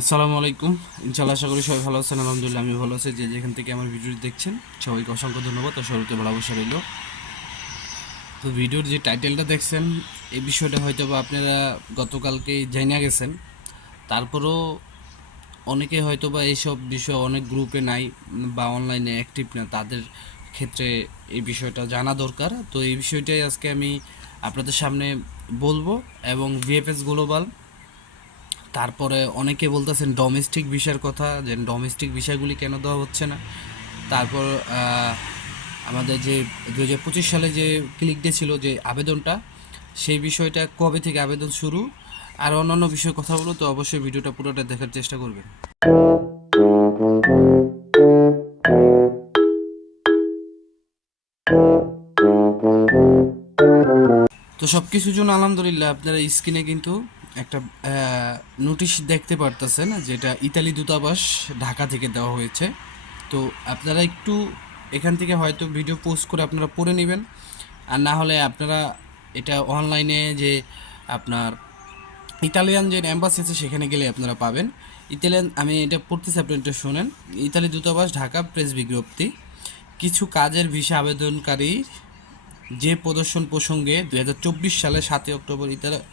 আসসালামু আলাইকুম। ইনশাআল্লাহ আশা করি সবাই ভালো আছেন। আলহামদুলিল্লাহ আমি ভালো আছি। যে যেখান থেকে আমার ভিডিওটি দেখছেন সবাইকে অসংখ্য ধন্যবাদ ও শুরুতে ভালোবাসা রইল। তো ভিডিওর যে টাইটেলটা দেখছেন এই বিষয়টা হয়তো বা আপনারা গতকালকেই জানিয়ে গেছেন। তারপরও অনেকে হয়তো বা এইসব বিষয় অনেক গ্রুপে নাই বা অনলাইনে অ্যাক্টিভ না, তাদের ক্ষেত্রে এই বিষয়টা জানা দরকার। তো এই বিষয়টাই আজকে আমি আপনাদের সামনে বলবো। এবং ভিএফএস গ্লোবাল, তারপরে অনেকে বলতেছেন ডোমেস্টিক ভিসার কথা, যে ডোমেস্টিক ভিসাগুলি কেন দেওয়া হচ্ছে না। তারপর আমাদের যে 2025 সালে যে ক্লিক ডে ছিল, যে আবেদনটা, সেই বিষয়টা কবে থেকে আবেদন শুরু, আর অন্যান্য বিষয়ে কথা বলো। তো অবশ্যই ভিডিওটা পুরোটা দেখার চেষ্টা করবেন। তো সব কিছুর জন্য আলহামদুলিল্লাহ আপনারা স্ক্রিনে কিন্তু একটা নোটিশ দেখতে পারতেছেন, যেটা ইতালি দূতাবাস ঢাকা থেকে দেওয়া হয়েছে। তো আপনারা একটু এখান থেকে হয়তো ভিডিও পোস্ট করে আপনারা পড়ে নেবেন, আর না হলে আপনারা এটা অনলাইনে যে আপনার ইতালিয়ান যে অ্যাম্বাসি আছে সেখানে গেলে আপনারা পাবেন। ইতালিয়ান, আমি এটা পড়তেছি, আপনি এটা শোনেন। ইতালি দূতাবাস ঢাকা প্রেস বিজ্ঞপ্তি: কিছু কাজের ভিসা আবেদনকারী যে প্রদর্শন প্রসঙ্গে 2024 সালে 7 অক্টোবর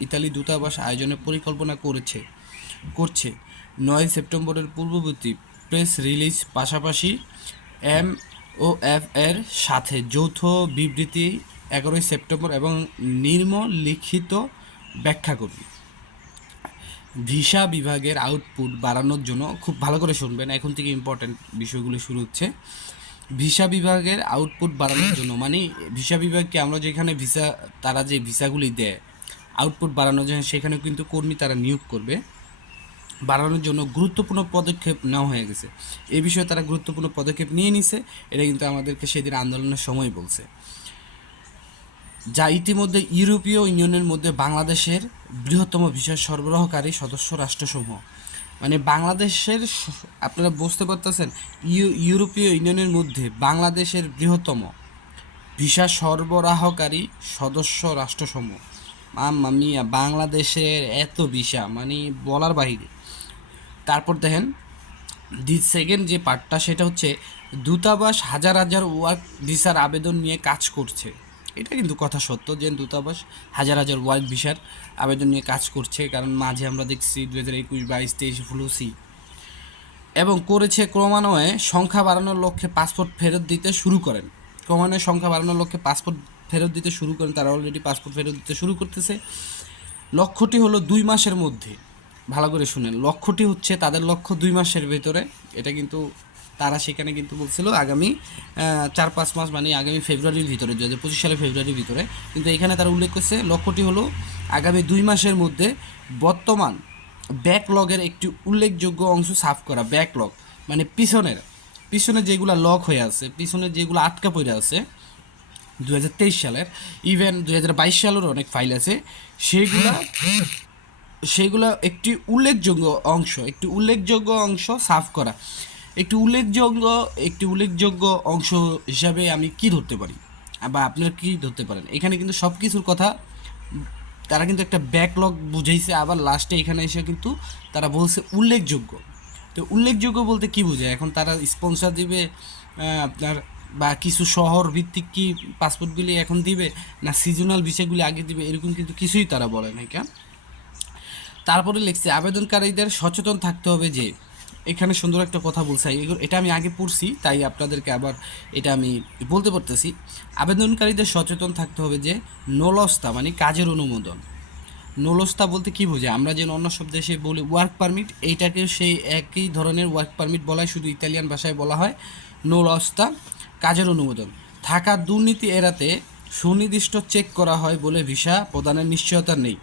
ইতালি দূতাবাস আয়োজনের পরিকল্পনা করছে 9 সেপ্টেম্বরের পূর্ববর্তী প্রেস রিলিজ পাশাপাশি এম ও এফ এর সাথে যৌথ বিবৃতি 11 সেপ্টেম্বর এবং নিম্নলিখিত ব্যাখ্যা করবে। ভিসা বিভাগের আউটপুট বাড়ানোর জন্য, খুব ভালো করে শুনবেন, এখন থেকে ইম্পর্ট্যান্ট বিষয়গুলো শুরু হচ্ছে। ভিসা বিভাগের আউটপুট বাড়ানোর জন্য, মানে ভিসা বিভাগকে আমরা যেখানে ভিসা, তারা যে ভিসাগুলি দেয় আউটপুট বাড়ানোর জন্য, সেখানেও কিন্তু কর্মী তারা নিয়োগ করবে। বাড়ানোর জন্য গুরুত্বপূর্ণ পদক্ষেপ নেওয়া হয়ে গেছে। এই বিষয়ে তারা গুরুত্বপূর্ণ পদক্ষেপ নিয়ে নিছে। এটা কিন্তু আমাদেরকে সেদিন আন্দোলনের সময় বলছে, যা ইতিমধ্যে ইউরোপীয় ইউনিয়নের মধ্যে বাংলাদেশের বৃহত্তম ভিসা সরবরাহকারী সদস্য রাষ্ট্রসমূহ। মানে বাংলাদেশের, আপনারা বুঝতে পারতেছেন, ইউরোপীয় ইউনিয়নের মধ্যে বাংলাদেশের বৃহত্তম ভিসা সরবরাহকারী সদস্য রাষ্ট্রসমূহ। মিয়া, বাংলাদেশের এত ভিসা মানে বলার বাহিরে। তারপর দেখেন দি সেকেন্ড যে পার্টটা, সেটা হচ্ছে দূতাবাস হাজার হাজার ওয়ার্ক ভিসার আবেদন নিয়ে কাজ করছে। এটা কিন্তু কথা সত্য যে দূতাবাস হাজার হাজার ওয়ার্ক ভিসার আবেদন নিয়ে কাজ করছে, কারণ মাঝে আমরা দেখছি 2021, 22, 23 ফ্লুসি, এবং করেছে। ক্রমান্বয়ে সংখ্যা বাড়ানোর লক্ষ্যে পাসপোর্ট ফেরত দিতে শুরু করেন। ক্রমান্বয়ে সংখ্যা বাড়ানোর লক্ষ্যে পাসপোর্ট ফেরত দিতে শুরু করেন, তারা অলরেডি পাসপোর্ট ফেরত দিতে শুরু করতেছে। লক্ষ্যটি হলো 2 মাসের মধ্যে। ভালো করে শুনেন, লক্ষ্যটি হচ্ছে তাদের লক্ষ্য 2 মাসের ভেতরে। এটা কিন্তু তারা সেখানে কিন্তু বলছিল আগামী 4-5 মাস, মানে আগামী ফেব্রুয়ারির ভিতরে, 2025 সালে ফেব্রুয়ারির ভিতরে। কিন্তু এখানে তারা উল্লেখ করছে লক্ষ্যটি হলো আগামী 2 মাসের মধ্যে বর্তমান ব্যাকলগের একটি উল্লেখযোগ্য অংশ সাফ করা। ব্যাকলগ মানে পিছনে যেগুলো লক হয়ে আছে, পিছনে যেগুলো আটকা পড়ে আছে 2023 সালের, ইভেন 2022 সালেরও অনেক ফাইল আছে, সেইগুলা সেইগুলো একটি উল্লেখযোগ্য অংশ সাফ করা। একটি উল্লেখযোগ্য অংশ হিসাবে আমি কি ধরতে পারি, বা আপনারা কি ধরতে পারেন? এখানে কিন্তু সব কিছুর কথা তারা কিন্তু একটা ব্যাকলগ বুঝাইছে, আবার লাস্টে এখানে এসে কিন্তু তারা বলছে উল্লেখযোগ্য। তো উল্লেখযোগ্য বলতে কি বোঝায়? এখন তারা স্পন্সর দিবে আপনার, বা কিছু শহর ভিত্তিক কি পাসপোর্টগুলি এখন দিবে, না সিজনাল বিষয়গুলি আগে দিবে, এরকম কিন্তু কিছুই তারা বলে নাই। কেন? তারপরে লিখছে আবেদনকারীদের সচেতন থাকতে হবে যে, এখানে সুন্দর একটা কথা বলছে, এটা আমি আগে পড়ছি তাই আপনাদেরকে আবার এটা আমি বলতে পারতেছি। আবেদনকারীদের সচেতন থাকতে হবে যে নোলস্তা মানে কাজের অনুমোদন। নোলস্তা বলতে কি বোঝায়? আমরা যে অন্য সব দেশে বলি ওয়ার্ক পারমিট, এইটাকেও সেই একই ধরনের ওয়ার্ক পারমিট বলা হয়, শুধু ইতালিয়ান ভাষায় বলা হয় নোলস্তা, কাজের অনুমোদন। থাকা দুর্নীতি এড়াতে সুনির্দিষ্ট চেক করা হয় বলে ভিসা প্রদানের নিশ্চয়তা নেই।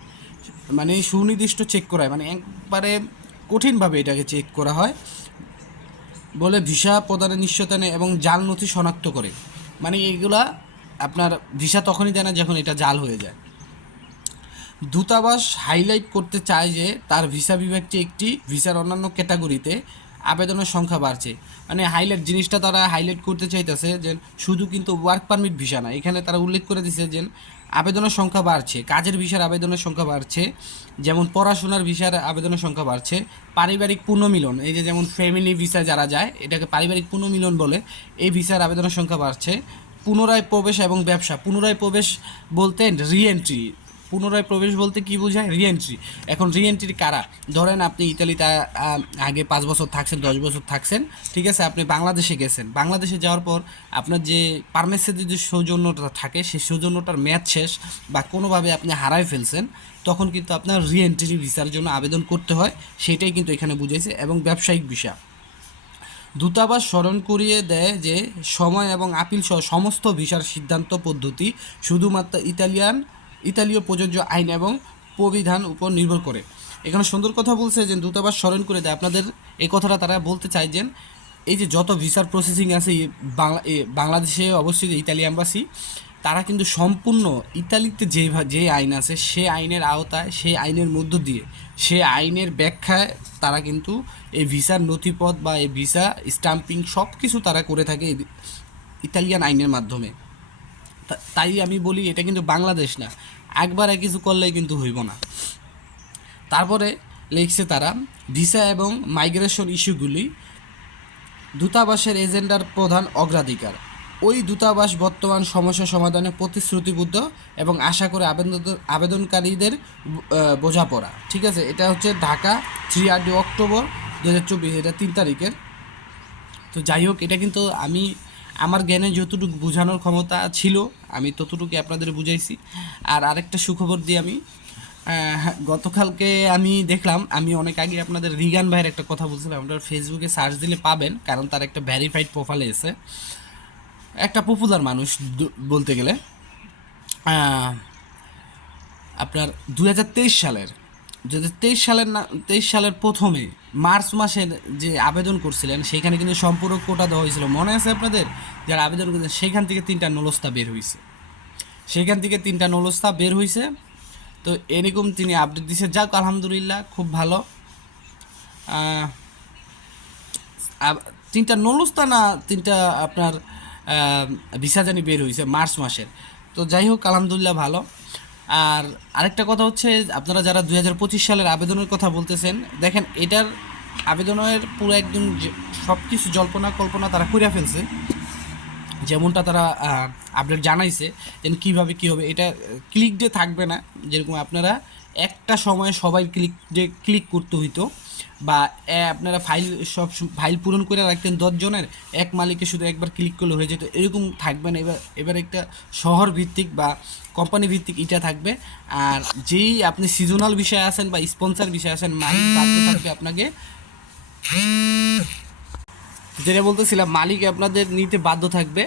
মানে সুনির্দিষ্ট চেক করা হয়, মানে একবারে কঠিনভাবে এটাকে চেক করা হয় বলে ভিসা প্রদানের নিশ্চয়তা নেই, এবং জাল নথি শনাক্ত করে। মানে এগুলা আপনার ভিসা তখনই দেয় না যখন এটা জাল হয়ে যায়। দূতাবাস হাইলাইট করতে চায় যে তার ভিসা বিভাগটি একটি ভিসার অন্যান্য ক্যাটাগরিতে আবেদনের সংখ্যা বাড়ছে। মানে হাইলাইট জিনিসটা তারা হাইলাইট করতে চাইতেছে যে শুধু কিন্তু ওয়ার্ক পারমিট ভিসা না, এখানে তারা উল্লেখ করে দিছে যে আবেদনের সংখ্যা বাড়ছে, কাজের ভিসার আবেদনের সংখ্যা বাড়ছে, যেমন পড়াশোনার ভিসার আবেদনের সংখ্যা বাড়ছে, পারিবারিক পুনর্মিলন, এই যে যেমন ফ্যামিলি ভিসা যারা যায় এটাকে পারিবারিক পুনর্মিলন বলে, এই ভিসার আবেদনের সংখ্যা বাড়ছে, পুনরায় প্রবেশ এবং ব্যবসা। পুনরায় প্রবেশ বলতে রিএন্ট্রি, পুনরায় প্রবেশ বলতে কি বোঝায়? রিএন্ট্রি। এখন রিএন্ট্রি কারা? ধরেন আপনি ইতালিতে আগে 5 বছর থাকছেন, 10 বছর থাকছেন, ঠিক আছে, আপনি বাংলাদেশে গেছেন, বাংলাদেশে যাওয়ার পর আপনার যে পারমিটের যে সৌজন্যটা থাকে সেই সৌজন্যটার মেয়াদ শেষ বা কোনোভাবে আপনি হারায় ফেলছেন, তখন কিন্তু আপনার রিএন্ট্রি ভিসার জন্য আবেদন করতে হয়, সেটাই কিন্তু এখানে বুঝাইছে। এবং ব্যবসায়িক ভিসা, দূতাবাস স্মরণ করিয়ে দেয় যে সময় এবং আপিল সহ সমস্ত ভিসার সিদ্ধান্ত পদ্ধতি শুধুমাত্র ইতালীয় প্রযোজ্য আইন এবং প্রবিধান উপর নির্ভর করে। এখানে সুন্দর কথা বলছে যে দূতাবাস স্মরণ করে দেয়, আপনাদের এই কথাটা তারা বলতে চায় যে এই যে যত ভিসার প্রসেসিং আছে বাংলাদেশে অবস্থিত ইতালি এম্বাসি, তারা কিন্তু সম্পূর্ণ ইতালিতে যে আইন আছে সে আইনের আওতায়, সেই আইনের মধ্য দিয়ে, সে আইনের ব্যাখ্যায় তারা কিন্তু এই ভিসার নথিপত্র বা এই ভিসা স্টাম্পিং সব কিছু তারা করে থাকে ইতালিয়ান আইনের মাধ্যমে। তাই আমি বলি এটা কিন্তু বাংলাদেশ না, একবারে কিছু করলেই কিন্তু হইব না। তারপরে লিখছে তারা, ভিসা এবং মাইগ্রেশন ইস্যুগুলি দূতাবাসের এজেন্ডার প্রধান অগ্রাধিকার। ওই দূতাবাস বর্তমান সমস্যা সমাধানে প্রতিশ্রুতিবদ্ধ এবং আশা করে আবেদনকারীদের বোঝাপড়া। ঠিক আছে, এটা হচ্ছে ঢাকা 3 অক্টোবর 2024, এটা 3 তারিখের। তো যাই হোক, এটা কিন্তু আমি আমার জ্ঞানে যতটুকু বোঝানোর ক্ষমতা ছিল আমি ততটুকু আপনাদের বুঝাইছি। আর আরেকটা সুখবর দিয়ে আমি গতকালকে আমি দেখলাম, আমি অনেক আগে আপনাদের রিগান ভাইয়ের একটা কথা বলছিলাম, আপনারা ফেসবুকে সার্চ দিলে পাবেন, কারণ তার একটা ভ্যারিফাইড প্রোফাইলে এসে একটা পপুলার মানুষ বলতে গেলে। আপনার 2023 সালের প্রথমে মার্চ মাসের যে আবেদন করছিলেন সেখানে কিন্তু সম্পূরক কোটা দেওয়া হয়েছিল, মনে আছে আপনাদের? যারা আবেদন করেছেন সেখান থেকে 3টা নলস্তা বের হয়েছে, তো এরকম তিনি আপডেট দিছে। যাক, আলহামদুলিল্লাহ, খুব ভালো। 3টা নলস্তা না 3টা আপনার ভিসা জানি বের হয়েছে মার্চ মাসের। তো যাই হোক, আলহামদুলিল্লাহ, ভালো। আর আরেকটা কথা হচ্ছে, আপনারা যারা 2025 সালের আবেদনের কথা বলতেছেন, দেখেন এটার আবেদনের পুরো একদম সব কিছু জল্পনা কল্পনা তারা করিয়া ফেলছে, যেমনটা তারা আপডেট জানাইছে যে কীভাবে কী হবে। এটা ক্লিক ডে থাকবে না, যেরকম আপনারা একটা সময় সবাই ক্লিক করতে হইতো, বা আপনারা ফাইল পূরণ করে রাখতেন 10 জনের, এক মালিকে শুধু একবার ক্লিক করলে হয়ে যেত, এরকম থাকবে না। এবার একটা শহর ভিত্তিক বা কোম্পানি ভিত্তিক এটা থাকবে। আর যেই আপনি সিজনাল বিষয়ে আছেন বা স্পন্সর বিষয়ে আছেন, মালিক বাধ্য থাকবে আপনাকে, যেটা বলতেছিলাম, মালিক আপনাদের নিতে বাধ্য থাকবে।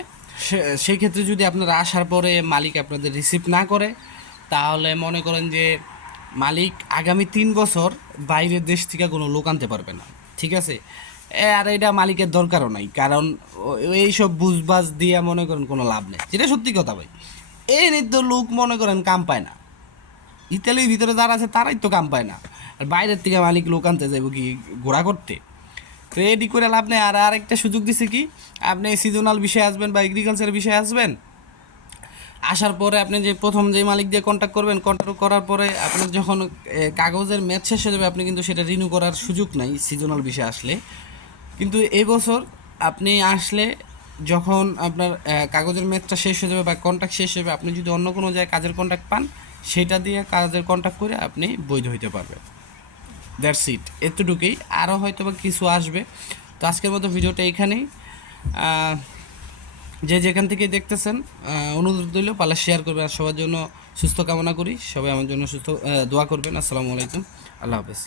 সেই ক্ষেত্রে যদি আপনারা আসার পরে মালিক আপনাদের রিসিভ না করে, তাহলে মনে করেন যে মালিক আগামী 3 বছর বাইরের দেশ থেকে কোনো লোক আনতে পারবে না। ঠিক আছে, আর এটা মালিকের দরকারও নাই, কারণ এইসব বুঝবাজ দিয়ে মনে করেন কোনো লাভ নেই, যেটা সত্যি কথা ভাই। এই নিত্য লোক মনে করেন কাম পায় না, ইতালির ভিতরে যারা আছে তারাই তো কাম পায় না, আর বাইরের থেকে মালিক লোক আনতে যাইব কি ঘোরা করতে? তো এডি করে লাভ নেই। আর আরেকটা সুযোগ দিছে কি, আপনি সিজনাল বিষয়ে আসবেন বা এগ্রিকালচারের বিষয়ে আসবেন, আসার পরে আপনি যে প্রথম যে মালিক দিয়ে কন্ট্যাক্ট করবেন, কন্ট্যাক্ট করার পরে আপনার যখন কাগজের মেয়াদ শেষ হয়ে যাবে, আপনি কিন্তু সেটা রিনিউ করার সুযোগ নাই সিজনাল বিষয়ে আসলে। কিন্তু এই বছর আপনি আসলে যখন আপনার কাগজের মেয়াদটা শেষ হয়ে যাবে বা কন্ট্যাক্ট শেষ হয়ে যাবে, আপনি যদি অন্য কোনো জায়গায় কাজের কন্ট্যাক্ট পান, সেটা দিয়ে কাজের কন্ট্যাক্ট করে আপনি বৈধ হইতে পারবেন। দ্যাটস ইট, এতটুকুই। আরও হয়তো বা কিছু আসবে। তো আজকের মতো ভিডিওটা এইখানেই। যে যেখান থেকে দেখতেছেন, অনুরোধ রইল পালা শেয়ার করবেন। আর সবার জন্য সুস্থ কামনা করি, সবাই আমার জন্য সুস্থ দোয়া করবেন। আসসালামু আলাইকুম, আল্লাহ হাফেজ।